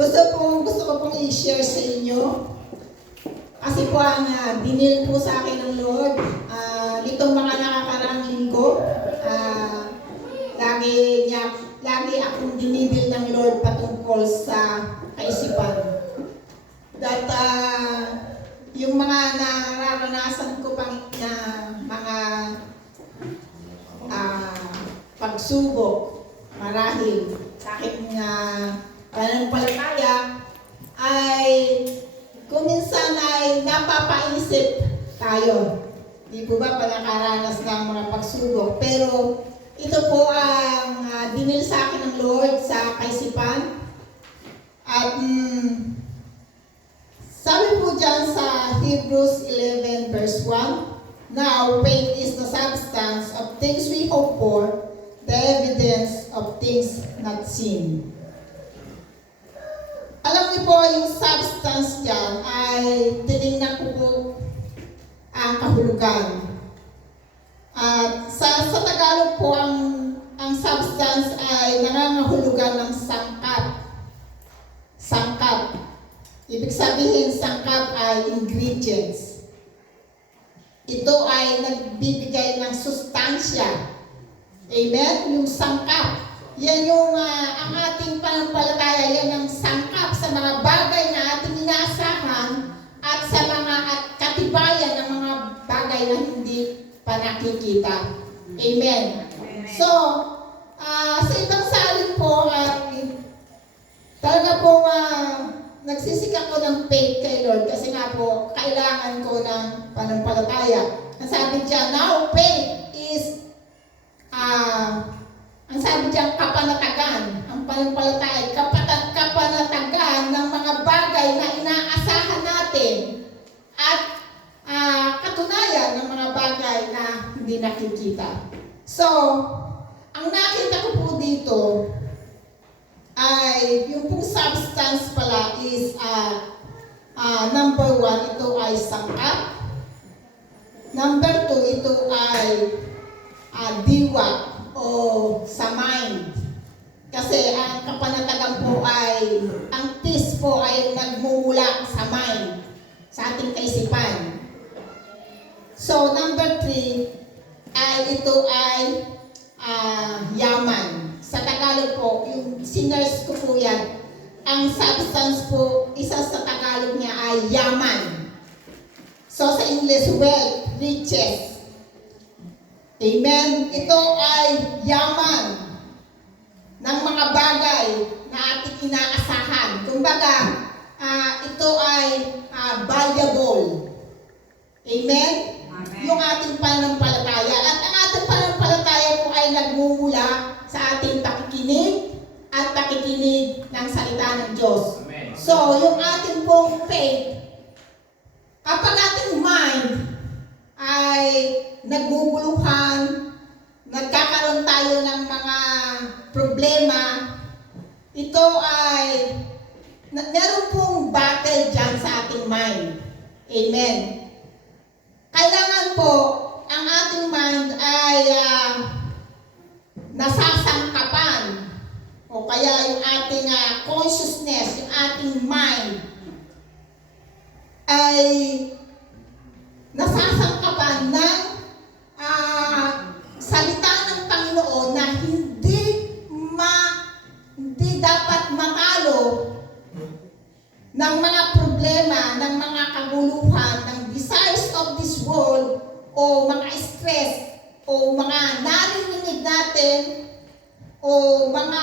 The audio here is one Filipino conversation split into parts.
Gusto ko pong i-share sa inyo. Kasi po ang dinil po sa akin ng Lord, nitong mga nakakaraang linggo, lagi akong dinibil ng Lord patungkol sa kaisipan. That yung mga nararanasan ko pang na mga pagsubok, marahil sa aking pananampalataya ay kung minsan ay napapaisip tayo. Di po ba nakaranas ng mga pagsubok? Pero ito po ang dinil sa akin ng Lord sa kaisipan. At sabi po dyan sa Hebrews 11 verse 1, now faith is the substance of things we hope for, the evidence of things not seen. Alam niyo po, yung substance dyan ay tinignan ko po ang kahulugan. At sa Tagalog po, ang substance ay nangangahulugan ng sangkap. Sangkap. Ibig sabihin, sangkap ay ingredients. Ito ay nagbibigay ng sustansya. Amen? Yung sangkap. Yan yung ang ating pananampalataya, yan ang sangkap sa mga bagay na ating inaasahan at sa mga katibayan ng mga bagay na hindi pa nakikita. Amen. So, sa ibang salin po, talaga po nagsisikap ko ng faith kay Lord kasi nga po, kailangan ko ng pananampalataya. Ang sabi diyan, now faith is ang sabi diyan, kapanatagan. Ang pananampalataya, kapanatagan ng mga bagay na inaasahan natin at katunayan ng mga bagay na hindi nakikita. So, ang nakita ko po dito ay yung pong substance pala is number 1, ito ay sangkap. Number 2, ito ay diwa o sa mind. Kasi ang kapanatagan po ay, ang peace po ay nagmumula sa mind, sa ating kaisipan. So, number 3, ito ay yaman. Sa Tagalog po, yung sinners ko po yan, ang substance po, isa sa Tagalog niya ay yaman. So, sa English, wealth, riches. Amen? Ito ay yaman ng mga bagay na ating inaasahan. Kumbaga, ito ay valuable. Amen? Amen? Yung ating pananampalataya. At ang ating pananampalataya po ay nagmumula sa ating pakikinig at pakikinig ng salita ng Diyos. Amen. So, yung ating pong faith, kapag ating mind ay naguguluhan, nagkakaroon tayo ng mga problema, ito ay meron pong battle dyan sa ating mind. Amen. Kailangan po ang ating mind ay nasasangkapan o kaya yung ating consciousness, yung ating mind ay nasasangkapan ng salita ng Panginoon na hindi dapat matalo ng mga problema, ng mga kaguluhan, ng desires of this world o mga stress o mga narinig natin o mga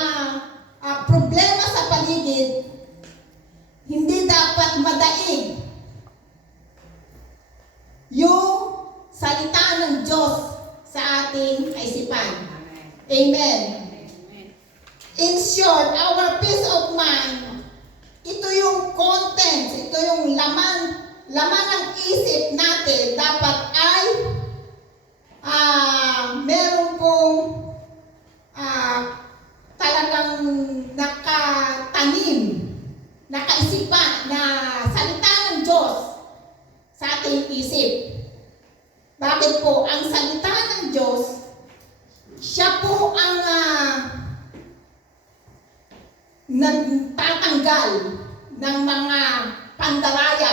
problema sa paligid, hindi dapat madaig yung salita ng Diyos sa ating kaisipan. Amen. In short, our peace of mind, ito yung contents, ito yung laman ng isip natin dapat ay meron pong talagang nakatanim, nakaisipan na salita ng Diyos sa ating isip. Bakit po? Ang salita ng Diyos, siya po ang nagtatanggal ng mga pandaraya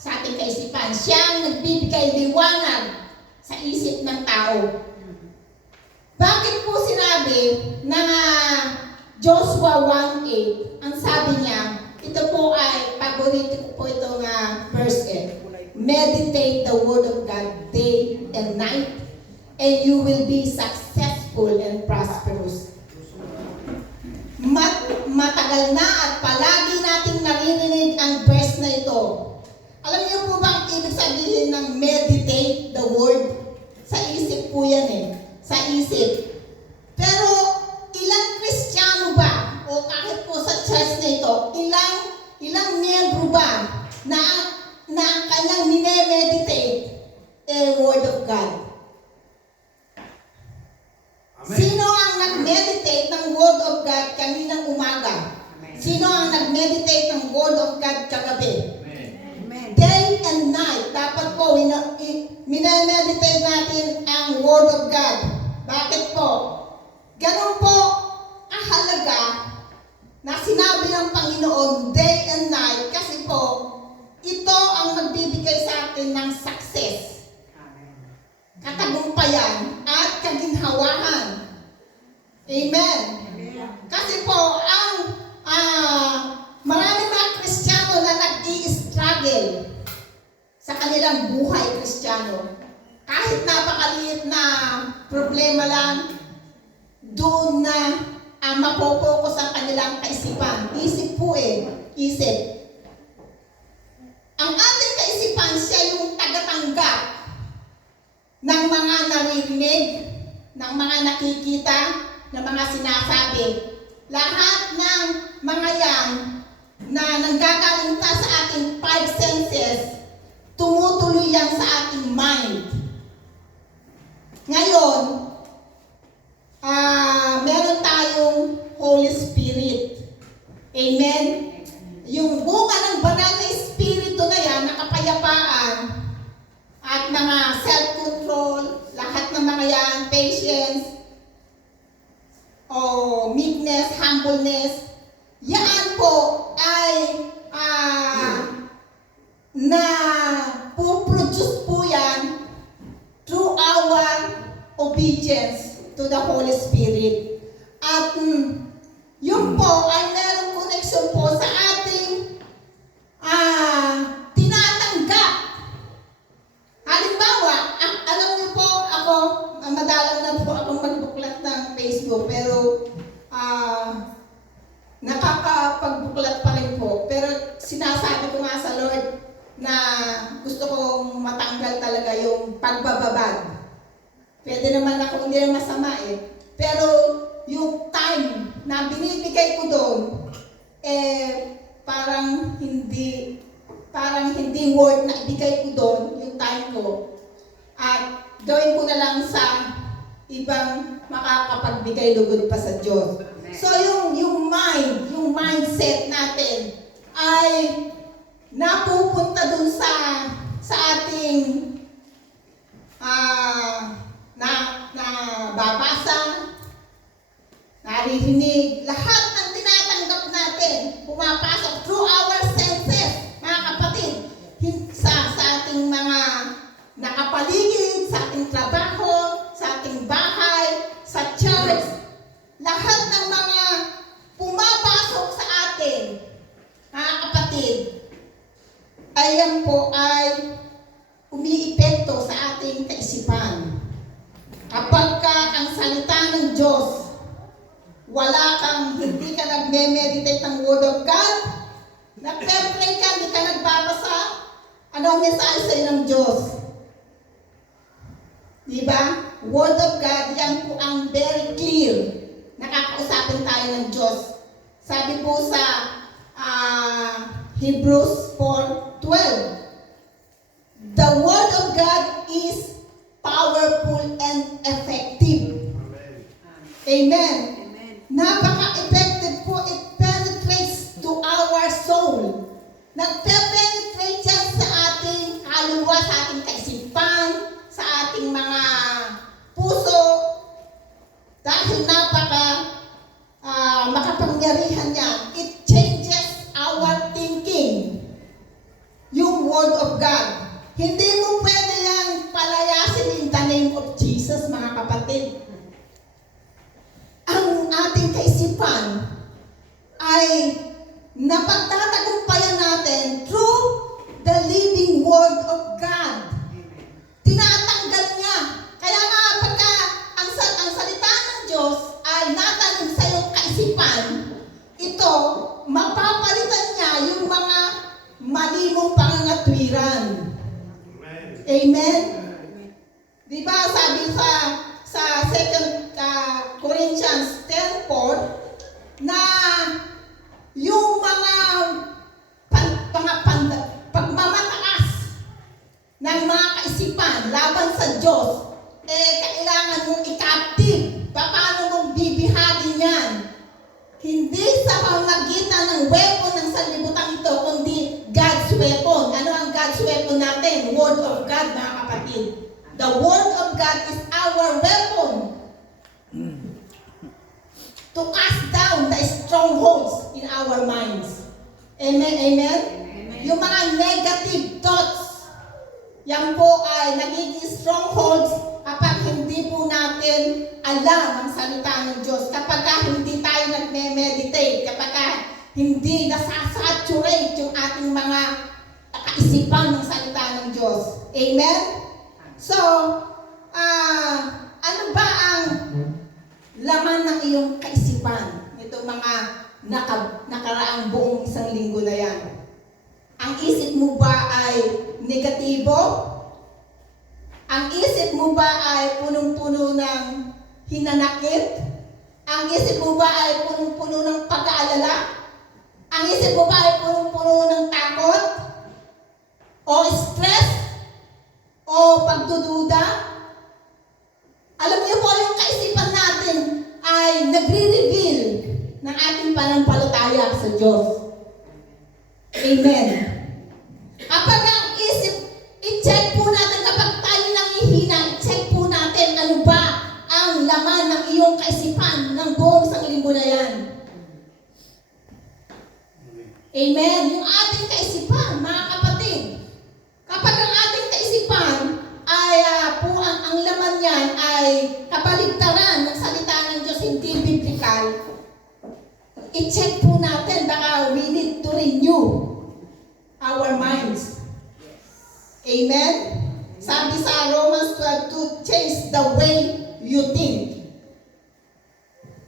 sa ating kaisipan. Siya ang nagbibigay liwanag sa isip ng tao. Bakit po sinabi na Joshua 1:8, ang sabi niya, ito po ay, paborito ko po itong verse meditate the word of God day and night, and you will be successful and prosperous. Matagal na at palagi nating naririnig ang verse na ito. Alam niyo po ba ang ibig sabihin ng meditate the word? Sa isip po yan sa isip. Pero ilang Kristiyano ba o kahit po sa church na ito, ilang miyembro ba na ang kanyang mine-meditate word of God? Amen. Sino ang nag-meditate ng word of God kaninang umaga? Amen. Sino ang nag-meditate ng word of God kagabi? Amen. Day and night, dapat po mine-meditate natin ang word of God. Bakit po? Ganun po kahalaga na sinabi ng Panginoon day and night kasi po ito ang magbibigay sa atin ng success, katagumpayan at kaginhawahan. Amen. Kasi po ang maraming mga Kristiyano na nag-i-struggle sa kanilang buhay Kristiyano. Kahit napakaliit na problema lang, doon na mapopokus ang kanilang kaisipan. Isip po isip. Ang ating kaisipan, siya yung tagatanggap ng mga naririnig, ng mga nakikita, ng mga sinasabi. Lahat ng mga yan na nanggagaling sa ating 5 senses, tumutuloy yan sa ating mind. Ngayon, meron tayong Holy Spirit. Amen? Yung bunga ng banal na Espiritu na yan, na kapayapaan at mga self-control, lahat ng mga yan, patience, meekness, humbleness, yan po ay na puproduce po yan through our obedience to the Holy Spirit. At yun po ay merong connection po sa ating tinatanggap. Halimbawa, alam niyo po ako, madalang na po akong magbuklat ng Facebook, pero nakakapagbuklat pa rin po. Pero sinasabi ko nga sa Lord na gusto kong matanggal talaga yung pagbababad. Pwede naman ako, hindi na masama Pero yung time na binibigay ko doon, parang hindi worth na ibigay ko doon yung time ko. At gawin ko na lang sa ibang makakapagbigay lugod pa sa Diyos. So yung mindset natin ay napupunta dun sa ating babasa, naririnig, lahat ng tinatanggap natin, pumapasok through our senses, mga kapatid, sa ating mga nakapaligid, sa ating trabaho, sa ating bahay, sa church, lahat ng mga pumapasok sa atin, mga kapatid, ayan po ay umiipekto sa ating kaisipan. Kapag ang salita ng Diyos, hindi ka nagme-meditate ng Word of God, nagpe-pray ka, hindi ka nagbabasa, ano ang mensahe sa'yo ng Diyos? Diba? Word of God, yan po ang very clear. Nakakausapin tayo ng Diyos. Sabi po sa Hebrews 4:12, the Word of God is powerful and effective. Amen. Amen. Napaka-effective po. It penetrates to our soul. Nagpe-penetrate yan sa ating kaluluwa, sa ating kaisipan, sa ating mga puso. Dahil makapangyarihan yan. It kapatid. Ang ating kaisipan ay napagtatagumpayan natin through the living Word of God. Tinatanggal niya. Kaya nga pagka ang salita ng Diyos ay natanim sa iyong kaisipan, ito, mapapalitan niya yung mga mali mong pangangatwiran. Amen? Diba sabi sa 2 Corinthians 10:4 na yung mga pagmamataas ng mga kaisipan laban sa Diyos, kailangan mong i-captive. Paano mong bibihagin yan? Hindi sa pamamagitan ng weapon ng sanlibutan ito, kundi God's weapon. Ano ang God's weapon natin? Word of God, mga kapatid. The Word of God is our weapon to cast down the strongholds in our minds. Amen? Amen? Amen. Yung mga negative thoughts, yan po ay nagiging strongholds kapag hindi po natin alam ang salita ng Diyos. Kapag hindi tayo nagme-meditate, kapag hindi nasasaturate yung ating mga kaisipan ng salita ng Diyos. Amen? So, ano ba ang laman ng iyong kaisipan? Itong mga nakaraang buong isang linggo na yan. Ang isip mo ba ay negatibo? Ang isip mo ba ay punong-puno ng hinanakit? Ang isip mo ba ay punong-puno ng pag-aalala? Ang isip mo ba ay punong-puno ng takot? O stress? O pagdududa? Alam niyo po, yung kaisipan natin ay nagre-reveal ng ating pananampalataya sa Diyos. Amen. Kapag ang isip, i-check po natin kapag tayo nangihina, i-check po natin ano ba ang laman ng iyong kaisipan ng buong isang linggo na yan. Amen. Yung ating kaisipan, mga kapatid. Kapag ang ating kaisipan ay ang laman niyan ay kabaligtaran ng salita ng Diyos, hindi biblical, i-check po natin, baka we need to renew our minds. Amen? Sabi sa Romans 12 to change the way you think.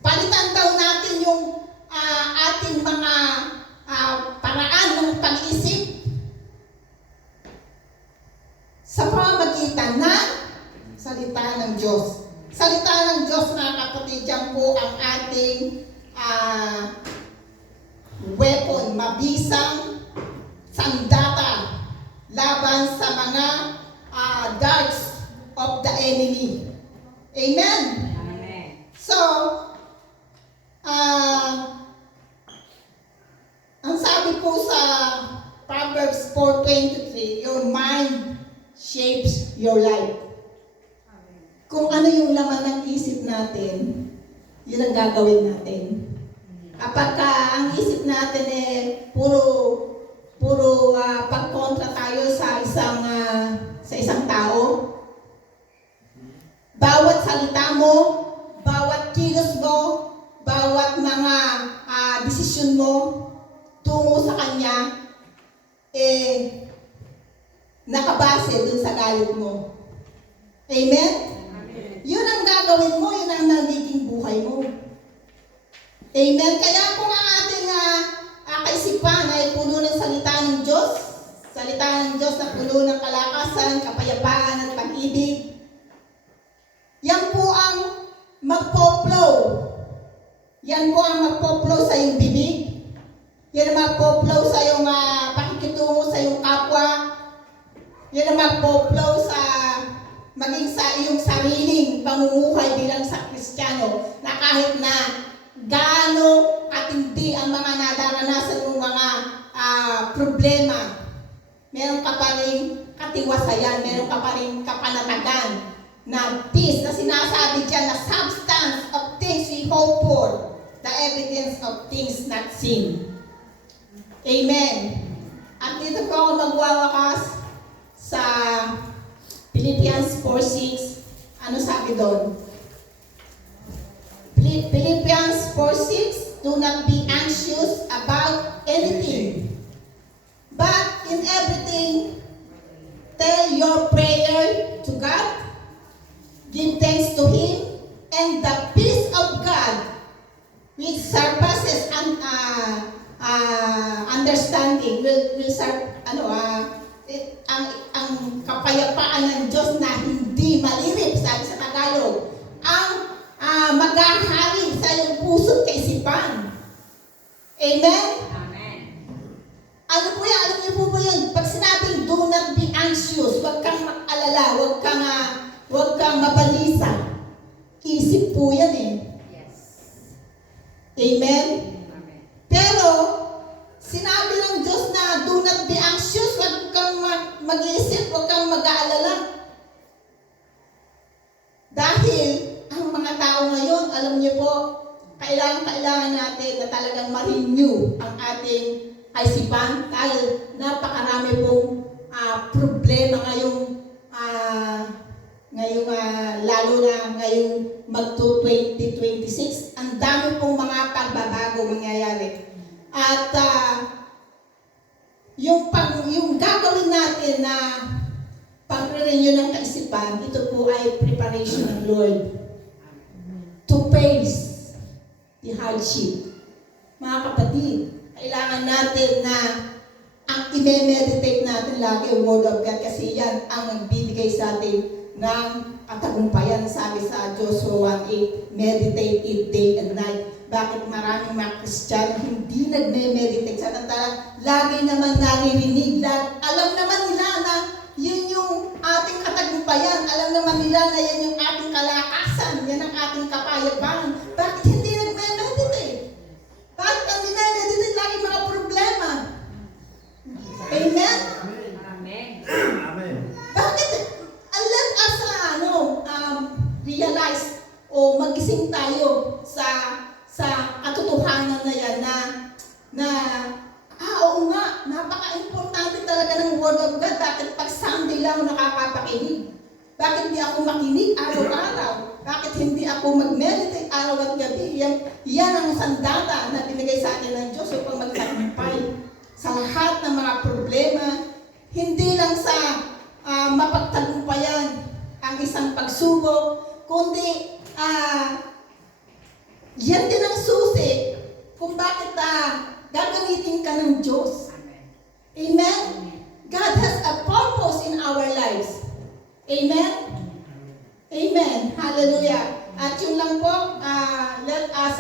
Palitan daw natin yung ating mga paraan ng pag-isip sa pamamagitan ng salita ng Diyos. Salita ng Diyos, mga kapatid, yan po ang ating weapon, mabisang sandata laban sa mga darts of the enemy. Amen? Amen. So, ang sabi po sa Proverbs 4:23, your mind shapes your life. Kung ano yung laman ng isip natin, yun ang gagawin natin. Kapag ang isip natin puro pagkontra tayo sa isang tao, bawat salita mo, bawat kilos mo, bawat mga desisyon mo tungo sa kanya, nakabase dun sa galit mo. Amen? Amen. Yun ang gagawin mo, yun ang nagiging buhay mo. Amen? Kaya kung ang ating kaisipan ay puno ng salita ng Diyos, salita ng Diyos na puno ng kalakasan, kapayapaan at pag-ibig, yan po ang magpo-flow. Yan po ang magpo-flow sa iyong bibig. Yan ang magpo-flow sa iyong pakikitungo sa iyong kapwa. Yan ang magpo-flow sa maging sa iyong sariling pamumuhay bilang sa Kristiyano, na kahit na gaano katindi ang mga nadaranasan mong mga problema, meron ka pa rin katiwasayan, meron ka pa rin kapanatagan na peace, na sinasabi dyan na substance of things we hope for, the evidence of things not seen. Amen. At dito po ako magwawakas sa Philippians 4:6. Ano sabi doon? Philippians 4:6, do not be anxious about anything, but in everything, tell your prayer to God, give thanks to Him, and the peace of God, which surpasses understanding, ang kapayapaan ng Diyos na hindi malirip, sabi sa Tagalog, ang maghahari sa iyong puso't kaisipan. Amen? Amen. Ano po yan? Alam niyo po ba yun? Pag sinabing do not be anxious, huwag kang mag-alala, huwag kang mabalisa. Isip po yan eh. Yes. Amen? Amen. Pero, sinabi ng Diyos na do not be anxious, huwag kang mag-iisip, huwag kang mag-aalala. Dahil, ang mga tao ngayon, alam niyo po, kailangan natin na talagang ma-renew ang ating kaisipan dahil napakarami pong problema lalo na ngayong mag-2026. Ang dami pong mga pagbabago mangyayari. At yung gagawin natin na pag-renew ng kaisipan, ito po ay preparation ng Lord to face the hardship. Mga kapatid, kailangan natin na ang i-meditate natin lagi ang Word of God kasi yan ang nagbibigay sa atin ng katagumpayan. Sabi sa Joshua 1:8, meditate it day and night. Bakit maraming mga Kristiyano hindi nagme-meditate? Samantala, lagi naman naririnig, alam naman nila na yun yung ating katagumpayan. Alam naman nila na yan yung ating kalakasan, yan ang ating kapayapaan. Bakit hindi nagme-meditate? Bakit ang dinameditate lagi mga problema? Amen? Amen. Amen. Bakit? Let us realize o magising tayo sa katotohanan na yan na oo nga, napaka-importante talaga ng Word of God. Bakit pag Sunday lang ako nakakapakinig? Bakit hindi ako makinig araw-araw? Bakit hindi ako mag-meditate araw at gabi? Yan ang sandata na binigay sa atin ng Diyos upang magtagumpay sa lahat ng mga problema. Hindi lang sa mapagtagumpayan ang isang pagsubok, kundi yan din ang susi kung bakit gagamitin ka ng Diyos. Amen? God has a purpose in our lives. Amen? Amen. Hallelujah. At yun lang po, let us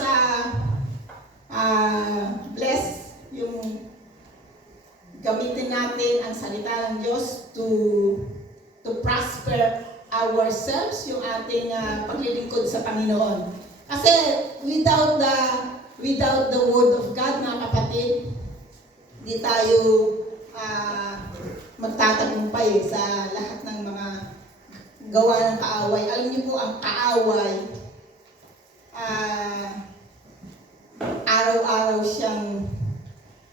bless yung gamitin natin ang salita ng Diyos to prosper ourselves, yung ating paglilingkod sa Panginoon. Kasi without the Word of God, mga kapatid, di tayo magtatagumpay sa lahat ng mga gawa ng kaaway. Alam niyo po, ang kaaway, araw-araw siyang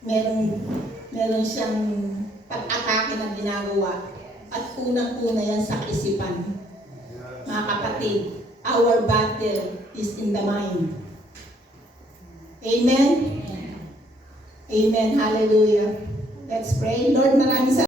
meron siyang pag-atake na ginagawa. At unang-una yan sa kaisipan. Mga kapatid, our battle is in the mind. Amen? Amen. Hallelujah. Let's pray. Lord, maraming salamat.